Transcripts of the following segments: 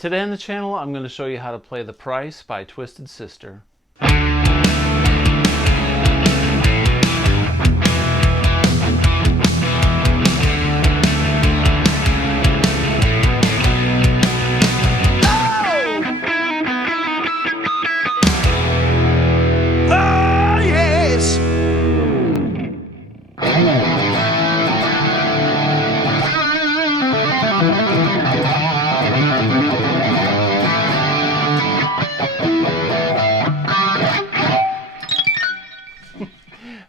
Today on the channel, I'm going to show you how to play The Price by Twisted Sister.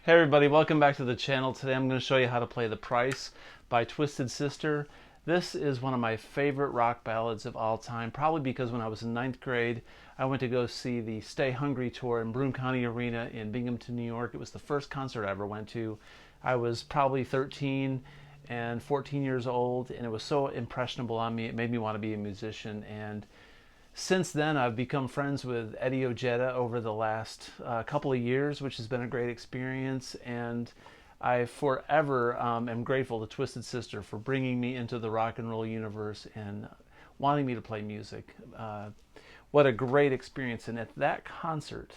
Hey everybody, welcome back to the channel. Today I'm going to show you how to play The Price by Twisted Sister. This is one of my favorite rock ballads of all time, probably because when I was in 9th grade, I went to go see the Stay Hungry tour in Broome County Arena in Binghamton, New York. It was the first concert I ever went to. I was probably 13 and 14 years old, and it was so impressionable on me. It made me want to be a musician, and since then, I've become friends with Eddie Ojeda over the last couple of years, which has been a great experience, and I forever am grateful to Twisted Sister for bringing me into the rock and roll universe and wanting me to play music. What a great experience. And at that concert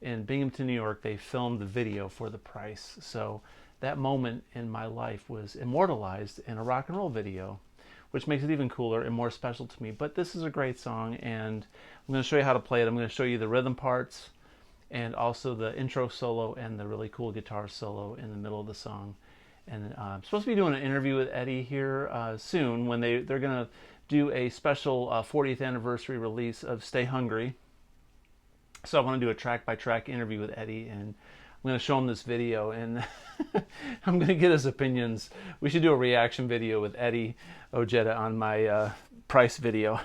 in Binghamton, New York, they filmed the video for The Price. So that moment in my life was immortalized in a rock and roll video, which makes it even cooler and more special to me. But this is a great song, and I'm going to show you how to play it. I'm going to show you the rhythm parts and also the intro solo and the really cool guitar solo in the middle of the song. And I'm supposed to be doing an interview with Eddie here soon when they're going to do a special 40th anniversary release of Stay Hungry. So I want to do a track-by-track interview with Eddie, and I'm going to show him this video, and I'm going to get his opinions. We should do a reaction video with Eddie Ojeda on my Price video.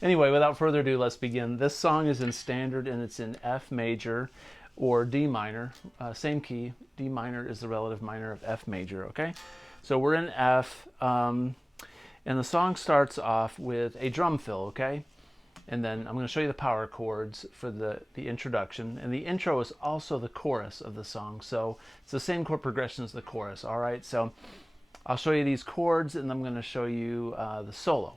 Anyway, without further ado, let's begin. This song is in standard, and it's in F major or D minor. Same key. D minor is the relative minor of F major, okay? So we're in F, and the song starts off with a drum fill, okay? And then I'm going to show you the power chords for the introduction. And the intro is also the chorus of the song. So it's the same chord progression as the chorus. All right, so I'll show you these chords, and I'm going to show you the solo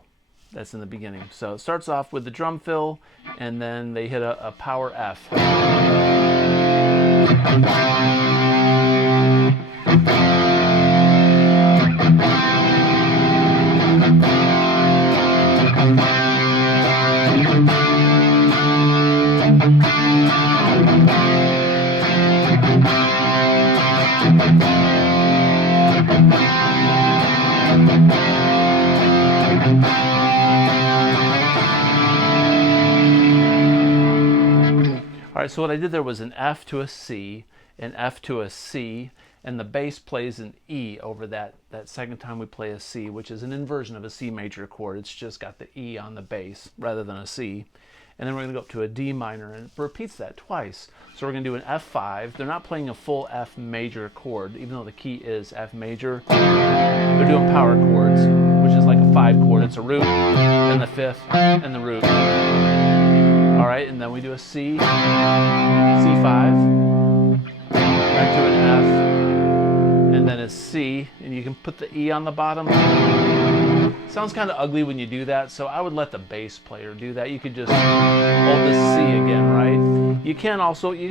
that's in the beginning. So it starts off with the drum fill, and then they hit a power F. All right, so what I did there was an F to a C, an F to a C, and the bass plays an E over that second time we play a C, which is an inversion of a C major chord. It's just got the E on the bass rather than a C. And then we're going to go up to a D minor, and it repeats that twice. So we're going to do an F5. They're not playing a full F major chord, even though the key is F major. They're doing power chords, which is like a 5 chord. It's a root, and the 5th, and the root. All right, and then we do a C, C5, back to an F, and then a C, and you can put the E on the bottom. Sounds kind of ugly when you do that, so I would let the bass player do that. You could just hold the C again, right? You can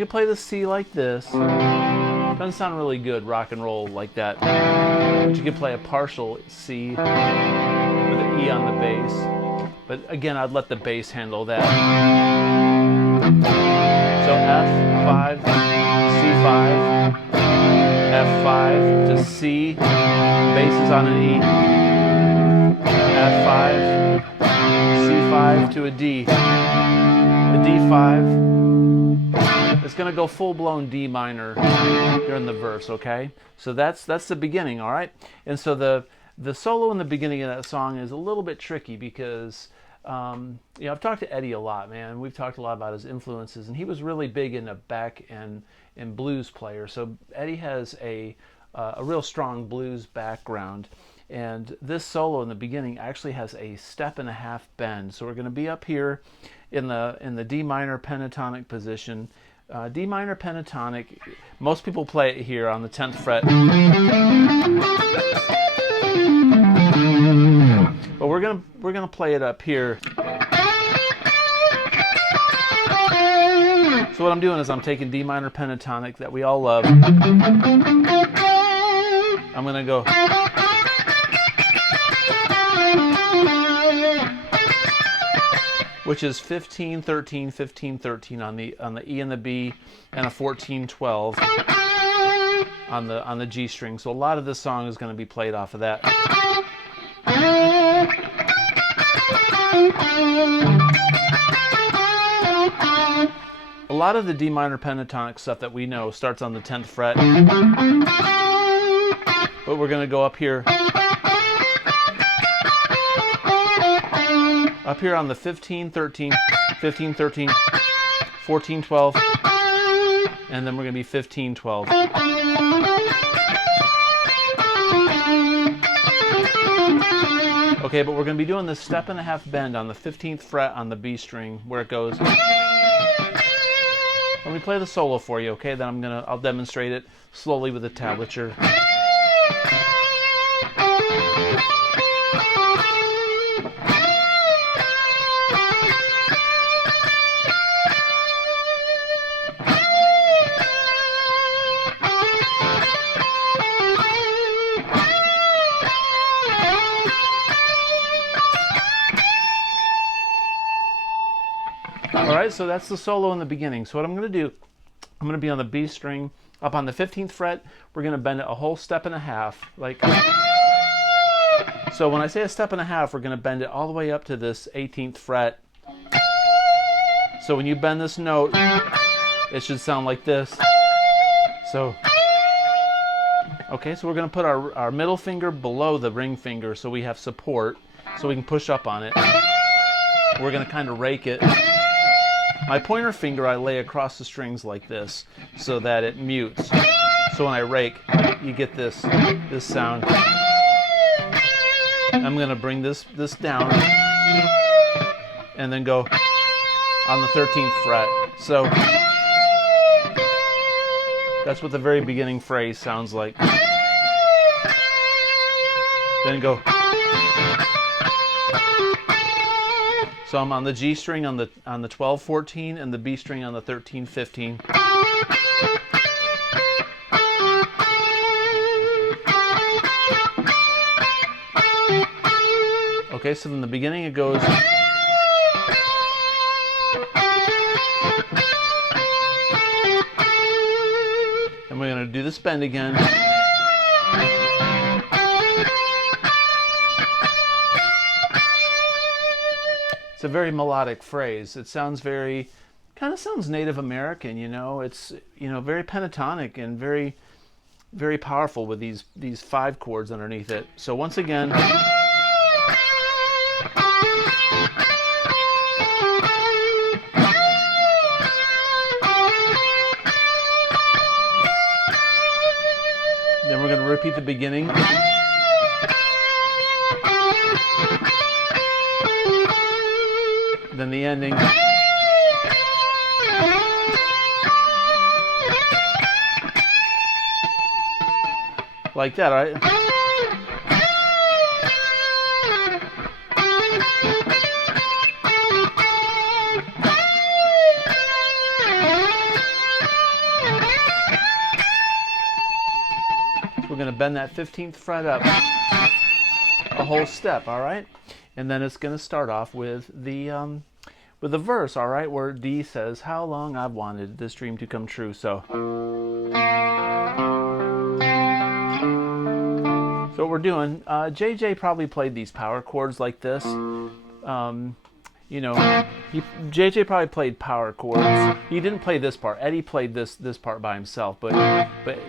play the C like this. Doesn't sound really good rock and roll like that, but you can play a partial C with an E on the bass. But again, I'd let the bass handle that. So F5, C5, F5 to C, bass is on an E, F5, C5 to a D, the D5. It's going to go full-blown D minor during the verse, okay? So that's the beginning, all right? And so the solo in the beginning of that song is a little bit tricky because I've talked to Eddie a lot, man. We've talked a lot about his influences, and he was really big into Beck and blues player. So Eddie has a real strong blues background, and this solo in the beginning actually has a 1.5 step bend. So we're going to be up here in the D minor pentatonic position. D minor pentatonic. Most people play it here on the 10th fret. But we're gonna play it up here. So what I'm doing is I'm taking D minor pentatonic that we all love. I'm gonna go. Which is 15, 13, 15, 13 on the E and the B, and a 14, 12 on the G string. So a lot of this song is going to be played off of that. A lot of the D minor pentatonic stuff that we know starts on the 10th fret, but we're going to go up here on the 15, 13, 15, 13, 14, 12, and then we're going to be 15, 12. Okay, but we're going to be doing this step and a half bend on the 15th fret on the B string where it goes. Let me play the solo for you, okay? Then I'll demonstrate it slowly with the tablature. Alright, so that's the solo in the beginning. So what I'm going to do, I'm going to be on the B string, up on the 15th fret, we're going to bend it a whole step and a half. So when I say a step and a half, we're going to bend it all the way up to this 18th fret. So when you bend this note, it should sound like this. So, okay, so we're going to put our middle finger below the ring finger so we have support, so we can push up on it. We're going to kind of rake it. My pointer finger I lay across the strings like this so that it mutes. So when I rake, you get this sound. I'm going to bring this down and then go on the 13th fret. So that's what the very beginning phrase sounds like. Then go. So I'm on the G string on the 12-14 and the B string on the 13-15. Okay, so in the beginning it goes. And we're going to do this bend again. It's a very melodic phrase. It sounds kind of sounds Native American, you know. It's, you know, very pentatonic and very, very powerful with these 5 chords underneath it. So once again. Then we're going to repeat the beginning. Then the ending. Like that, all right? So we're going to bend that 15th fret up a whole step, all right? And then it's going to start off with the verse, all right, where D says, "How long I've wanted this dream to come true." So what we're doing, JJ probably played these power chords like this. You know, JJ probably played power chords. He didn't play this part. Eddie played this part by himself, but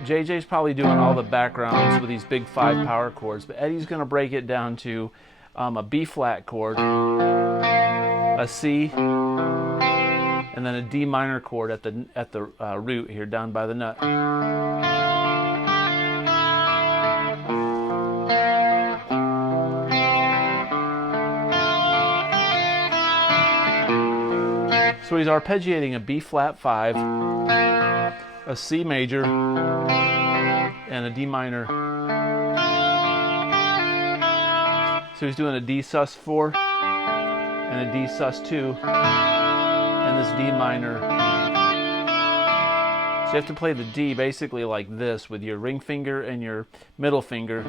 JJ's probably doing all the backgrounds with these big 5 power chords. But Eddie's going to break it down to a B flat chord, a C, and then a D minor chord at the root here down by the nut. So he's arpeggiating a B flat 5, a C major, and a D minor. So he's doing a D sus4 and a D sus2 and this D minor. So you have to play the D basically like this with your ring finger and your middle finger,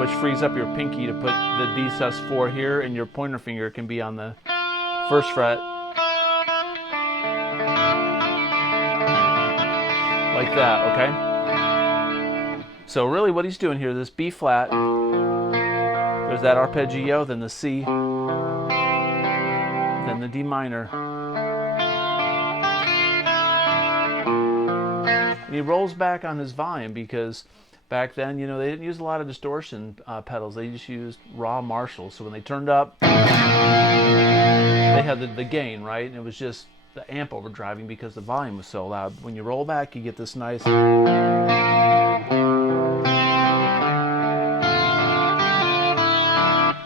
which frees up your pinky to put the D sus4 here, and your pointer finger can be on the first fret like that, okay? So really what he's doing here, this B flat, there's that arpeggio, then the C, then the D minor. And he rolls back on his volume because back then, you know, they didn't use a lot of distortion pedals. They just used raw Marshalls. So when they turned up, they had the gain, right? And it was just the amp overdriving because the volume was so loud. When you roll back, you get this nice...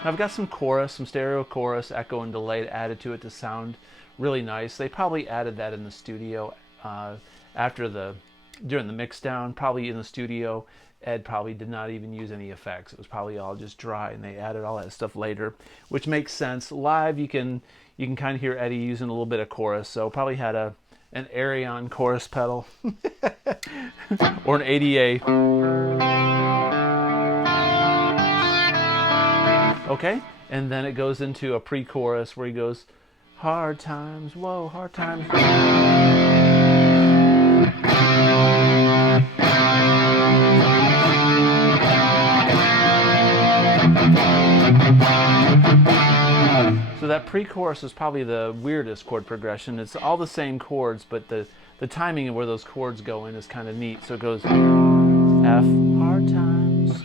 I've got some chorus, some stereo chorus, echo and delay added to it to sound really nice. They probably added that in the studio during the mix down. Probably in the studio, Ed probably did not even use any effects. It was probably all just dry, and they added all that stuff later, which makes sense. Live, you can kind of hear Eddie using a little bit of chorus, so probably had an Arion chorus pedal or an ADA. Okay, and then it goes into a pre-chorus where he goes, hard times, whoa, hard times. So that pre-chorus is probably the weirdest chord progression. It's all the same chords, but the timing of where those chords go in is kind of neat. So it goes F, hard times,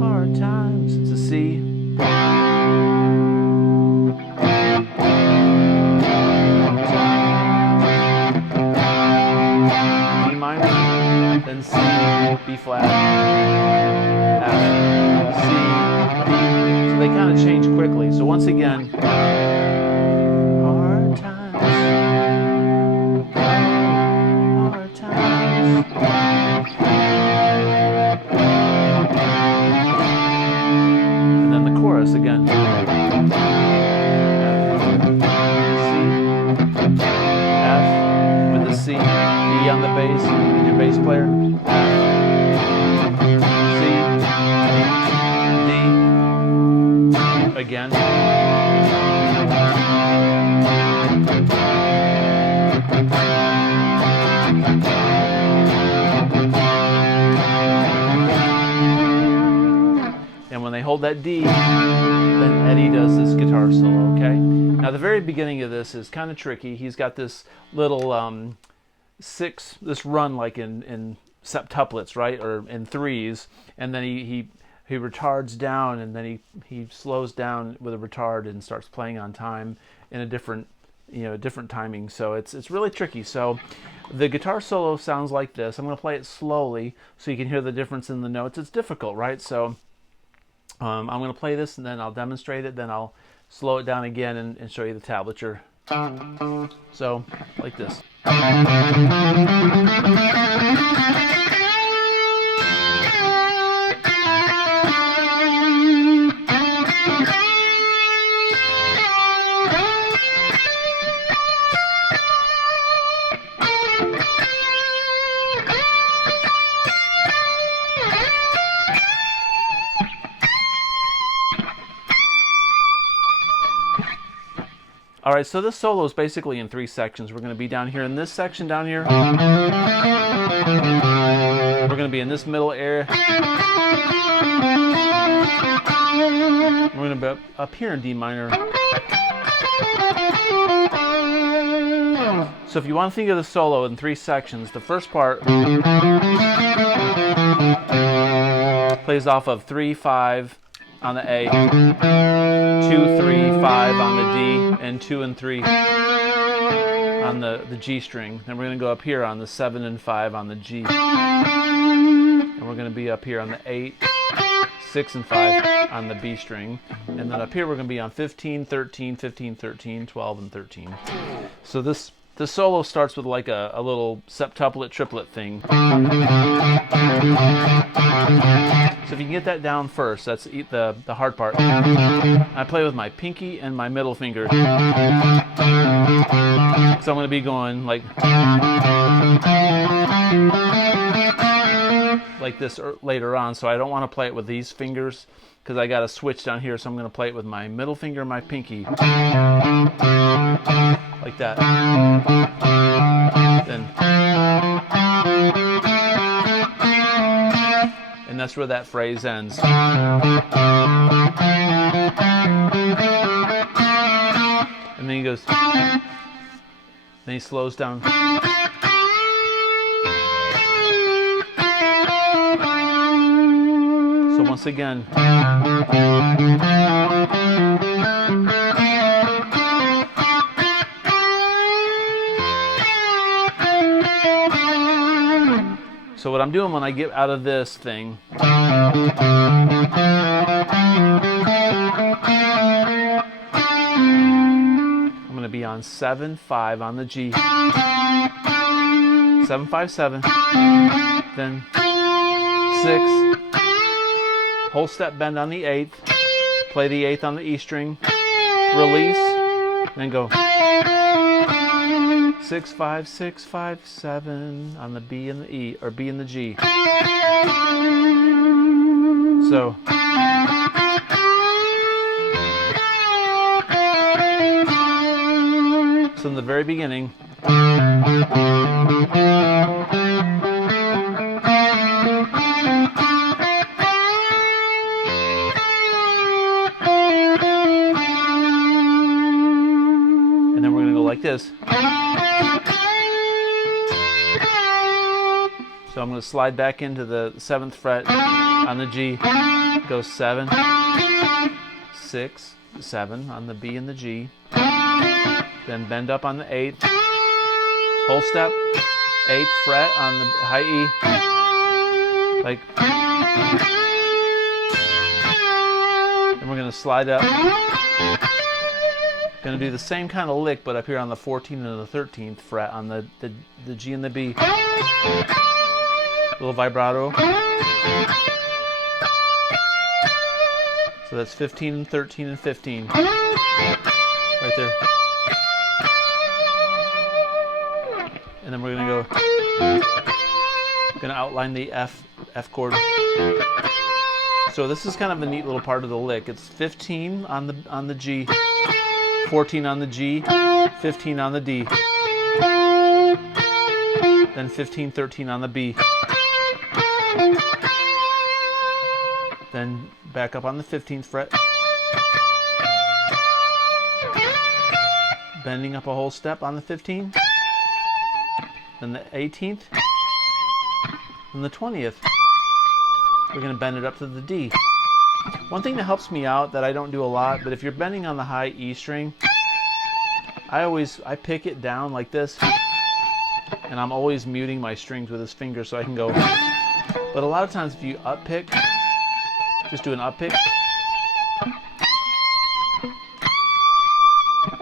hard times. It's a C. D minor, then C, B flat, F, C, D. So they kind of change quickly. So once again, hard times, hard times. And then the chorus again. F, with the C, E on the bass, your bass player. Again. And when they hold that D, then Eddie does this guitar solo, okay? Now the very beginning of this is kind of tricky. He's got this little this run like in septuplets, right? Or in threes, and then he retards down, and then he slows down with a retard and starts playing on time in a different timing. So it's really tricky. So the guitar solo sounds like this. I'm going to play it slowly so you can hear the difference in the notes. It's difficult, right? So I'm going to play this, and then I'll demonstrate it, then I'll slow it down again and show you the tablature. So like this. All right, so this solo is basically in three sections. We're going to be down here in this section down here. We're going to be in this middle area. We're going to be up here in D minor. So if you want to think of the solo in three sections, the first part plays off of 3-5 on the A, 2-3-5 on the D, and 2 and 3 on the G string. Then we're going to go up here on the 7 and 5 on the G. And we're going to be up here on the 8, 6 and 5 on the B string. And then up here we're going to be on 15, 13, 15, 13, 12, and 13. So this solo starts with like a little septuplet triplet thing. So if you can get that down first, that's the hard part. I play with my pinky and my middle finger. So I'm going to be going like this later on. So I don't want to play it with these fingers because I got a switch down here. So I'm going to play it with my middle finger and my pinky. Like that. Then. And that's where that phrase ends. And then he goes, then he slows down. So once again, so what I'm doing when I get out of this thing, I'm going to be on 7/5 on the G, 7/5/7, then 6, whole step bend on the 8th, play the 8th on the E string, release, then go 6/5 6/5 7 on the B and the E, or B and the G. So in the very beginning, and then we're going to go like this. So I'm going to slide back into the 7th fret on the G, go 7, 6, 7 on the B and the G, then bend up on the 8th, whole step, 8th fret on the high E, like, and we're going to slide up, going to do the same kind of lick, but up here on the 14th and the 13th fret on the G and the B. Little vibrato. So that's 15 and 13 and 15. Right there. And then we're going to outline the F chord. So this is kind of a neat little part of the lick. It's 15 on the G, 14 on the G, 15 on the D, then 15, 13 on the B. Then back up on the 15th fret, bending up a whole step on the 15th, then the 18th, and the 20th. We're going to bend it up to the D. One thing that helps me out that I don't do a lot, but if you're bending on the high E string, I pick it down like this, and I'm always muting my strings with this finger so I can go. But a lot of times if you up pick, just do an up pick,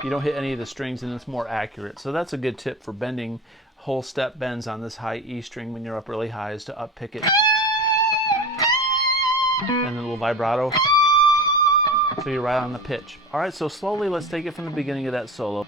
you don't hit any of the strings and it's more accurate. So that's a good tip for bending whole step bends on this high E string when you're up really high, is to up pick it. And a little vibrato, so you're right on the pitch. All right, so slowly let's take it from the beginning of that solo.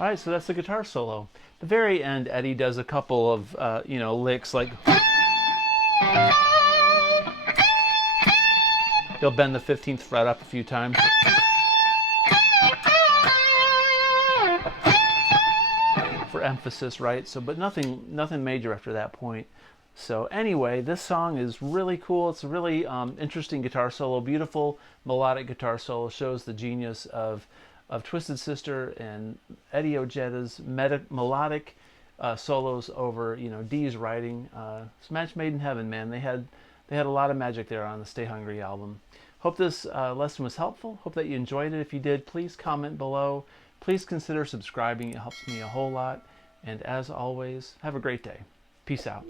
All right, so that's the guitar solo. At the very end, Eddie does a couple of, licks like. He'll bend the 15th fret up a few times. For emphasis, right? So, but nothing major after that point. So anyway, this song is really cool. It's a really interesting guitar solo, beautiful melodic guitar solo. Shows the genius of Twisted Sister and Eddie Ojeda's melodic solos over, Dee's writing. It's a match made in heaven, man. They had a lot of magic there on the Stay Hungry album. Hope this lesson was helpful. Hope that you enjoyed it. If you did, please comment below. Please consider subscribing. It helps me a whole lot. And as always, have a great day. Peace out.